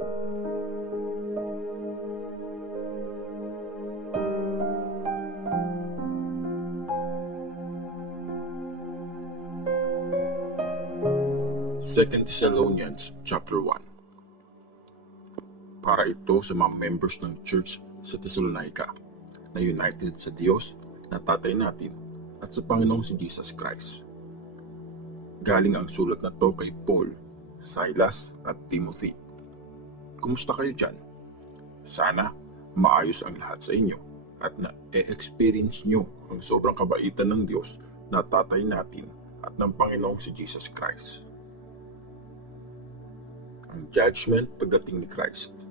2 Thessalonians chapter 1. Para ito sa mga members ng church sa Thessalonica na united sa Diyos na Tatay natin at sa Panginoong si Jesus Christ. Galing ang sulat na to kay Paul, Silas at Timothy. Kumusta kayo dyan? Sana maayos ang lahat sa inyo at na-experience nyo ang sobrang kabaitan ng Diyos na Tatay natin at ng Panginoong si Jesus Christ. Ang judgment pagdating ni Christ.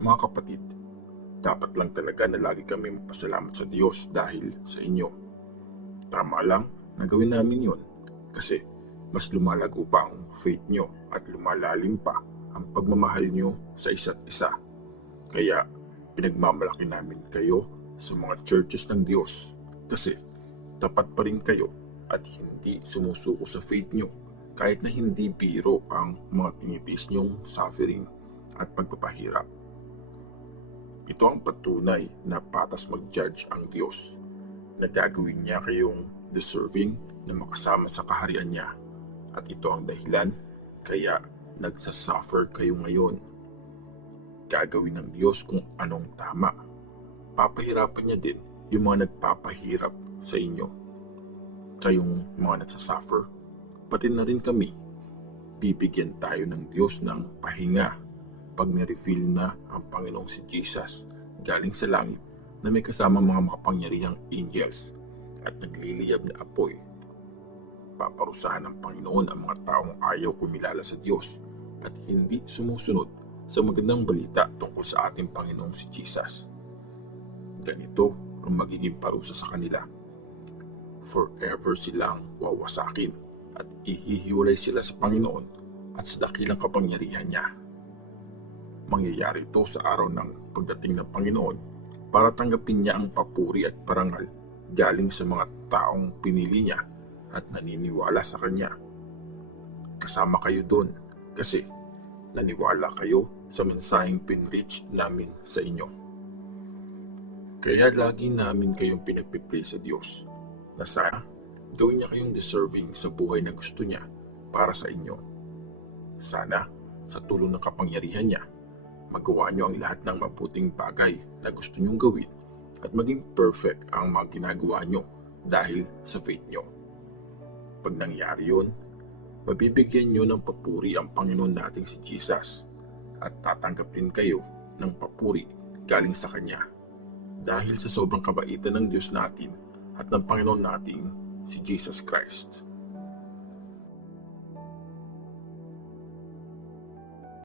Mga kapatid, dapat lang talaga na lagi kami magpasalamat sa Diyos dahil sa inyo. Tama lang na gawin namin yun kasi mas lumalago pa ang faith nyo at lumalalim pa ang pagmamahal nyo sa isa't isa. Kaya pinagmamalaki namin kayo sa mga churches ng Diyos kasi tapat pa rin kayo at hindi sumusuko sa faith nyo kahit na hindi biro ang mga tinipis niyong suffering at pagpapahirap. Ito ang patunay na patas mag-judge ang Diyos, na gagawin niya kayong deserving na makasama sa kaharian niya. At ito ang dahilan kaya nagsasuffer kayo ngayon. Gagawin ng Diyos kung anong tama. Papahirapan niya din yung mga nagpapahirap sa inyo. Kayong mga nagsasuffer, pati na rin kami, bibigyan tayo ng Diyos ng pahinga pag na-reveal na ang Panginoong si Jesus galing sa langit na may kasama mga makapangyarihang angels at nagliliyab na apoy. Paparusahan ng Panginoon ang mga taong ayaw kumilala sa Diyos at hindi sumusunod sa magandang balita tungkol sa ating Panginoong si Jesus. Ganito ang magiging parusa sa kanila. Forever silang wawasakin at ihihiwalay sila sa Panginoon at sa dakilang kapangyarihan niya. Mangyayari ito sa araw ng pagdating ng Panginoon para tanggapin niya ang papuri at parangal galing sa mga taong pinili niya at naniniwala sa Kanya. Kasama kayo doon kasi naniwala kayo sa mensaheng pinreach namin sa inyo. Kaya lagi namin kayong pinagpipray sa Diyos na sana gawin niya kayong deserving sa buhay na gusto niya para sa inyo. Sana, sa tulong ng kapangyarihan niya, magawa niyo ang lahat ng mabuting bagay na gusto niyong gawin at maging perfect ang mga ginagawa niyo dahil sa faith niyo. Pag nangyari yun, mabibigyan niyo ng papuri ang Panginoon nating si Jesus at tatanggap din kayo ng papuri galing sa Kanya dahil sa sobrang kabaitan ng Diyos natin at ng Panginoon nating si Jesus Christ.